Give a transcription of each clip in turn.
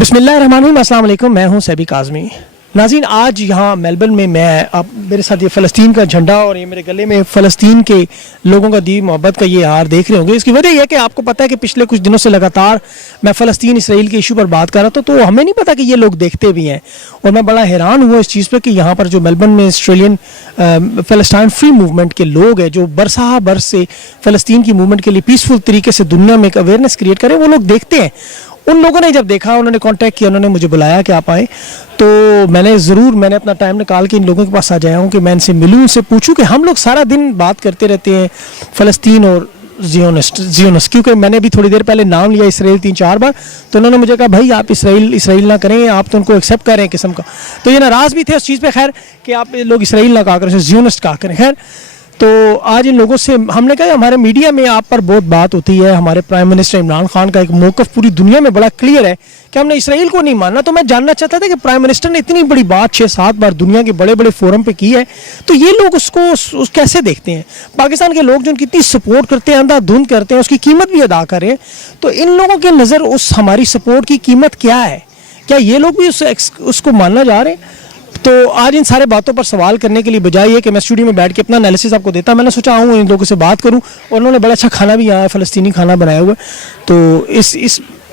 बिस्मिल्लाहिर्रहमानिर्रहीम, अस्सलाम वालेकुम। मैं हूं सैबी काज़मी। नाज़रीन, आज यहाँ मेलबर्न में मैं आप मेरे साथ ये फ़लस्तीन का झंडा और ये मेरे गले में फ़लस्तीन के लोगों का दी मोहब्बत का ये हार देख रहे होंगे। इसकी वजह यह है कि आपको पता है कि पिछले कुछ दिनों से लगातार मैं फ़लस्तीन इसराइल के इशू पर बात कर रहा था, तो हमें नहीं पता कि ये लोग देखते भी हैं। और मैं बड़ा हैरान हुआ इस चीज़ पर कि यहाँ पर जो मेलबर्न में ऑस्ट्रेलियन फ़लस्तीन फ्री मूवमेंट के लोग हैं, जो बरसा बरस से फ़लस्तीन की मूवमेंट के लिए पीसफुल तरीके से दुनिया में एक अवेयरनेस क्रिएट करें, वो लोग देखते हैं। उन लोगों ने जब देखा, उन्होंने कांटेक्ट किया, उन्होंने मुझे बुलाया कि आप आए, तो मैंने अपना टाइम निकाल के इन लोगों के पास आ जाया हूँ कि मैं इनसे मिलूँ, उनसे पूछूं कि हम लोग सारा दिन बात करते रहते हैं फ़लस्तीन और जियोनिस्ट, क्योंकि मैंने भी थोड़ी देर पहले नाम लिया इसराइल 3-4 बार, तो उन्होंने मुझे कहा भाई आप इसराइल ना करें, आप तो उनको एक्सेप्ट कर रहे हैं किस्म का। तो ये नाराज़ भी थे उस चीज़ पे, खैर कि आप लोग इसराइल ना कहा करें, जियोनिस्ट कहा करें। खैर, तो आज इन लोगों से हमने कहा हमारे मीडिया में आप पर बहुत बात होती है, हमारे प्राइम मिनिस्टर इमरान खान का एक मौक़िफ़ पूरी दुनिया में बड़ा क्लियर है कि हमने इसराइल को नहीं मानना। तो मैं जानना चाहता था कि प्राइम मिनिस्टर ने इतनी बड़ी बात 6-7 बार दुनिया के बड़े बड़े फोरम पे की है, तो ये लोग उसको कैसे देखते हैं? पाकिस्तान के लोग जो उनकी इतनी सपोर्ट करते हैं, अंधाधुंध करते हैं, उसकी कीमत भी अदा करें, तो इन लोगों के नज़र उस हमारी सपोर्ट की कीमत क्या है? क्या ये लोग भी उसको मानना जा रहे हैं? तो आज इन सारे बातों पर सवाल करने के लिए बजाय ये कि मैं स्टूडियो में बैठ के अपना एनालिसिस आपको देता, मैंने सोचा आऊँ इन लोगों से बात करूँ, और उन्होंने बड़ा अच्छा खाना भी यहाँ फ़लस्तीनी खाना बनाया हुआ है। तो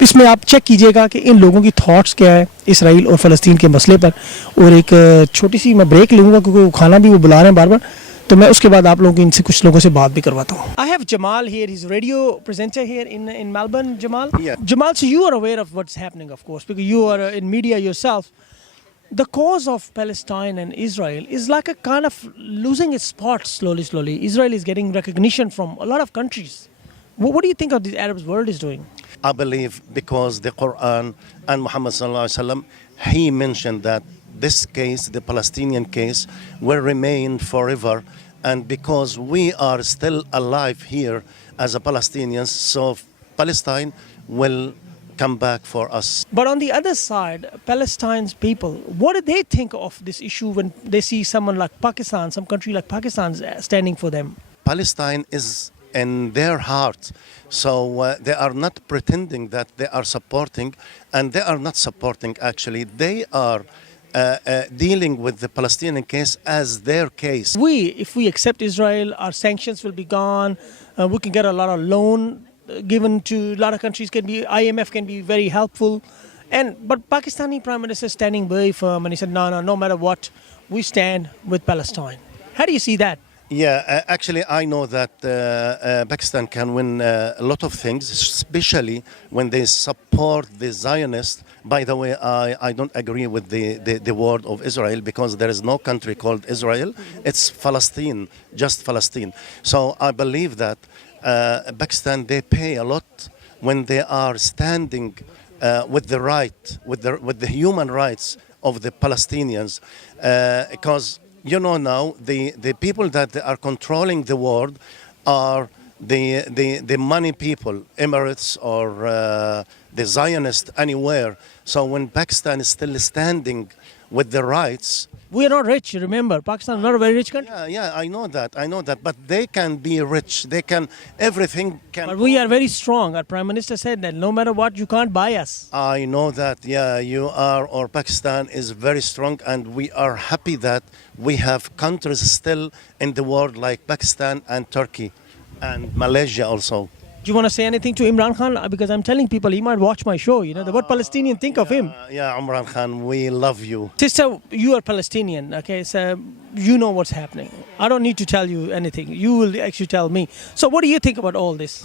इसमें आप चेक कीजिएगा कि इन लोगों की थॉट्स क्या है इसराइल और फ़लस्तीन के मसले पर। और एक छोटी सी मैं ब्रेक लूँगा क्योंकि वो खाना भी वो बुला रहे हैं बार बार, तो मैं उसके बाद आप लोगों की इनसे कुछ लोगों से बात भी करवाता हूँ। I have Jamal here, his radio presenter here in Melbourne. Jamal, Jamal, so you are aware of what's happening, of course, because you are in media yourself. The cause of Palestine and Israel is like a kind of losing its spot slowly. Israel is getting recognition from a lot of countries. What do you think of the Arab world is doing? I believe because the Quran and Muhammad sallallahu alaihi wasallam, he mentioned that this case, the Palestinian case, will remain forever, and because we are still alive here as a Palestinians, so Palestine will come back for us. But on the other side, Palestine's people, what do they think of this issue when they see someone like Pakistan, some country like Pakistan standing for them? Palestine is in their heart, so they are not pretending that they are supporting, and they are not supporting actually. They are dealing with the Palestinian case as their case. If we accept Israel, our sanctions will be gone. We can get a lot of loan given to a lot of countries. IMF can be very helpful, but Pakistani Prime Minister is standing very firm, and he said no matter what, we stand with Palestine. How do you see that? Yeah, actually, I know that Pakistan can win a lot of things, especially when they support the Zionists. By the way, I don't agree with the word of Israel, because there is no country called Israel. It's Palestine, just Palestine. So I believe that Pakistan, they pay a lot when they are standing with the human rights of the Palestinians, because you know now the people that are controlling the world are the money people, Emirates or the Zionists anywhere. So when Pakistan is still standing with the rights. We are not rich, remember. Pakistan is not a very rich country. Yeah, I know that. But they can be rich. They can, everything can. But we are very strong. Our Prime Minister said that no matter what, you can't buy us. I know that, yeah, you are, or Pakistan is very strong, and we are happy that we have countries still in the world like Pakistan and Turkey and Malaysia also. Do you want to say anything to Imran Khan? Because I'm telling people he might watch my show. You know, what Palestinians think of him. Yeah, Imran Khan, we love you. Sister, you are Palestinian, okay? So you know what's happening. I don't need to tell you anything. You will actually tell me. So what do you think about all this?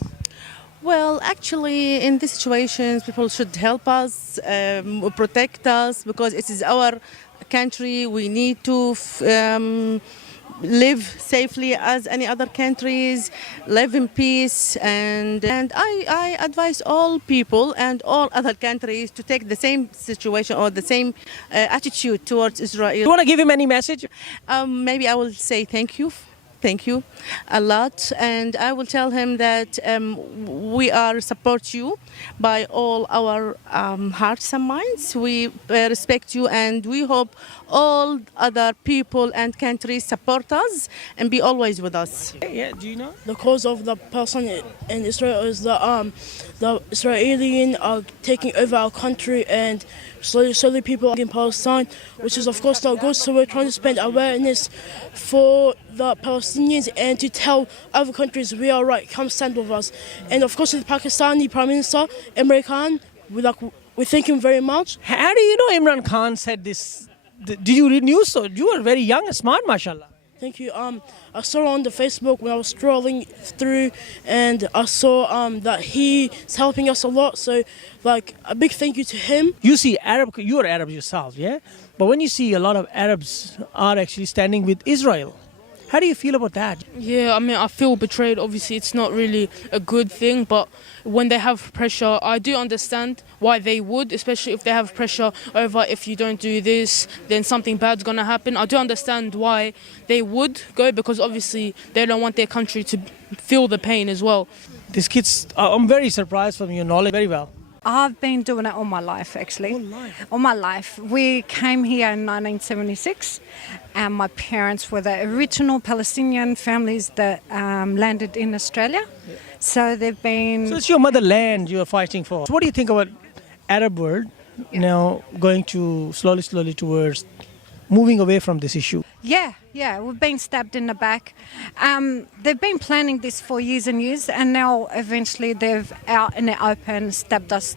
Well, actually, in these situations, people should help us, protect us, because it is our country. We need to live safely as any other countries, live in peace, and I advise all people and all other countries to take the same situation or the same attitude towards Israel. You want to give him any message? Maybe I will say thank you a lot, and I will tell him that we are support you by all our hearts and minds. We respect you, and we hope all other people and countries support us and be always with us. Yeah, do you know? The cause of the Palestine in Israel is the Israelis are taking over our country and slowly people are in Palestine, which is of course not good. So we're trying to spread awareness for the Palestinians and to tell other countries we are right, come stand with us. And of course the Pakistani Prime Minister Imran Khan, we thank him very much. How do you know Imran Khan said this? Did you read news? So you were very young and smart, mashallah. Thank you. I saw on the Facebook when I was scrolling through, and I saw that he's helping us a lot. So, like, a big thank you to him. You see you are Arab yourself, yeah? But when you see a lot of Arabs are actually standing with Israel, how do you feel about that? Yeah, I mean, I feel betrayed. Obviously, it's not really a good thing, but when they have pressure, I do understand why they would, especially if they have pressure over if you don't do this, then something bad's going to happen. I do understand why they would go, because obviously they don't want their country to feel the pain as well. These kids, I'm very surprised from your knowledge very well. I've been doing it all my life, actually. All my life. We came here in 1976, and my parents were the original Palestinian families that landed in Australia. Yeah. So they've been... So it's your motherland you're fighting for. So what do you think about Arab world now going to slowly towards moving away from this issue? Yeah, we've been stabbed in the back. They've been planning this for years and years, and now eventually they've out in the open stabbed us.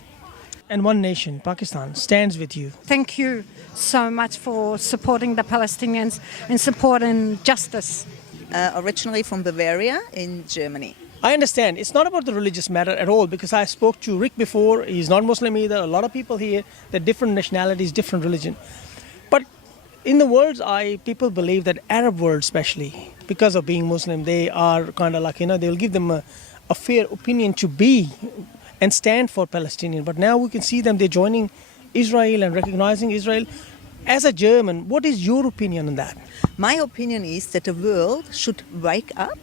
And one nation, Pakistan, stands with you. Thank you so much for supporting the Palestinians and supporting justice. Originally from Bavaria in Germany. I understand. It's not about the religious matter at all, because I spoke to Rick before. He's not Muslim either. A lot of people here, they're different nationalities, different religion. But in the world's eye, people believe that Arab world especially, because of being Muslim, they are kind of like, they'll give them a fair opinion to be and stand for Palestinian. But now we can see them, they're joining Israel and recognizing Israel. As a German, what is your opinion on that? My opinion is that the world should wake up,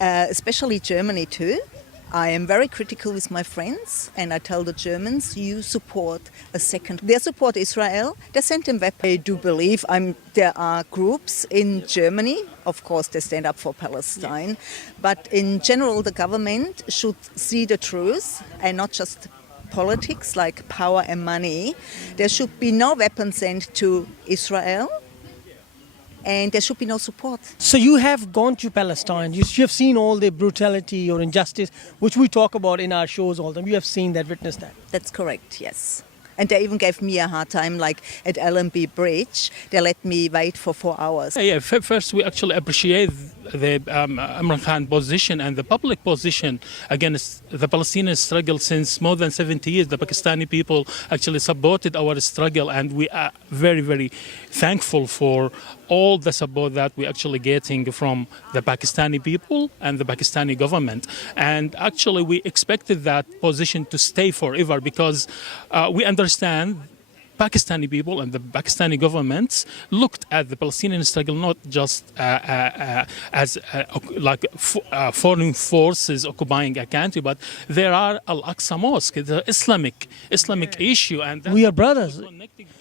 especially Germany too. I am very critical with my friends, and I tell the Germans, you support a second. They support Israel. They send them weapons. I do believe there are groups in Germany, of course, they stand up for Palestine. Yes. But in general, the government should see the truth and not just politics like power and money. There should be no weapons sent to Israel. And there should be no support. So you have gone to Palestine. You have seen all the brutality or injustice, which we talk about in our shows all the time. You have seen that, witnessed that. That's correct, yes. And they even gave me a hard time, like at Allenby Bridge. They let me wait for 4 hours. Yeah, first we actually appreciate the Imran Khan position and the public position against the Palestinian struggle since more than 70 years. The Pakistani people actually supported our struggle, and we are very, very thankful for all the support that we're actually getting from the Pakistani people and the Pakistani government. And actually we expected that position to stay forever, because we understand Pakistani people and the Pakistani governments looked at the Palestinian struggle not just as foreign forces occupying a country, but there are Al-Aqsa Mosque, the Islamic issue, and we are brothers.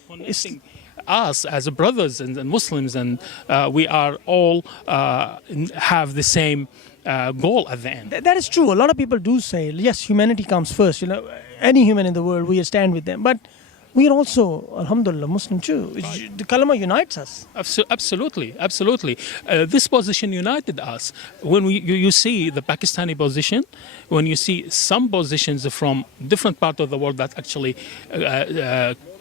Connecting us as brothers and Muslims, and we are all have the same goal at the end. That is true. A lot of people do say, yes, humanity comes first. Any human in the world, we stand with them. But we are also, alhamdulillah, Muslim too. The kalama unites us. Absolutely. This position united us. When you see the Pakistani position, when you see some positions from different parts of the world that actually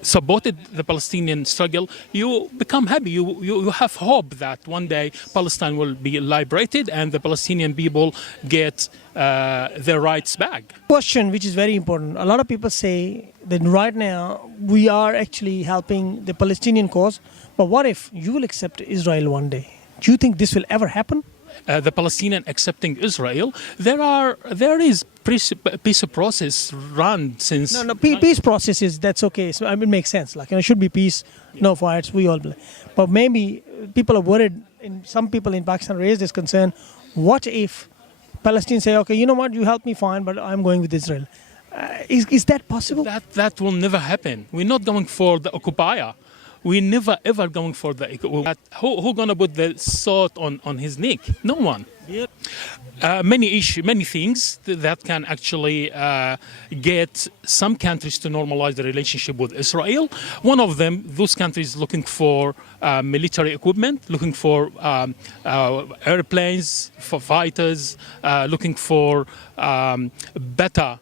supported the Palestinian struggle, you become happy. You have hope that one day Palestine will be liberated and the Palestinian people get their rights back. Question which is very important. A lot of people say that right now we are actually helping the Palestinian cause, but what if you will accept Israel one day? Do you think this will ever happen? The Palestinian accepting Israel, there is peace process run since... No, peace processes, that's okay. So, it makes sense. Like, it should be peace, no fights, we all believe. But maybe people are worried, some people in Pakistan raise this concern, what if Palestinians say, okay, you know what, you helped me fine, but I'm going with Israel. Is that possible? That will never happen. We're not going for the occupier. we never ever going for the. Who gonna put the salt on his neck? No one. Many things that can actually get some countries to normalize the relationship with Israel. One of them, those countries looking for military equipment, looking for airplanes, for fighters, looking for better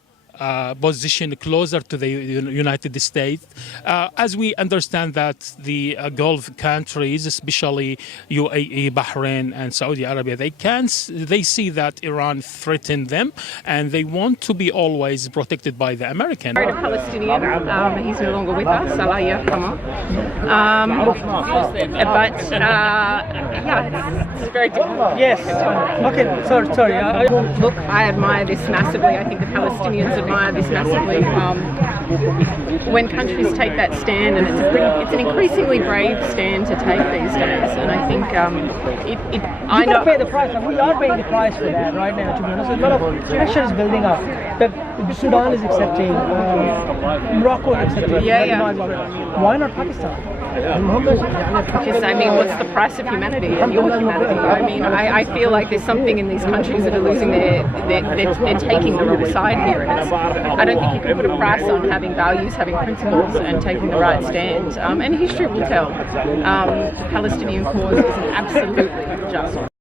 position closer to the United States. As we understand that the Gulf countries, especially UAE, Bahrain, and Saudi Arabia, they see that Iran threatened them, and they want to be always protected by the American. A Palestinian. He's no longer with us. Allah yarhamah. Yeah, it's very difficult. Yes. Okay. Sorry. Look, I admire this massively. I think the Palestinians admire this massively. When countries take that stand, and it's an increasingly brave stand to take these days, and I think I know. Pay the price. We are paying the price for that right now. To be honest, a lot of pressure is building up. That Sudan is accepting, Morocco is accepting. Yeah. Why not Pakistan? I mean, what's the price of humanity and your humanity? I mean, I feel like there's something in these countries that are losing they're taking the wrong side here. And I don't think you can put a price on having values, having principles, and taking the right stand. And history will tell. The Palestinian cause is absolutely just.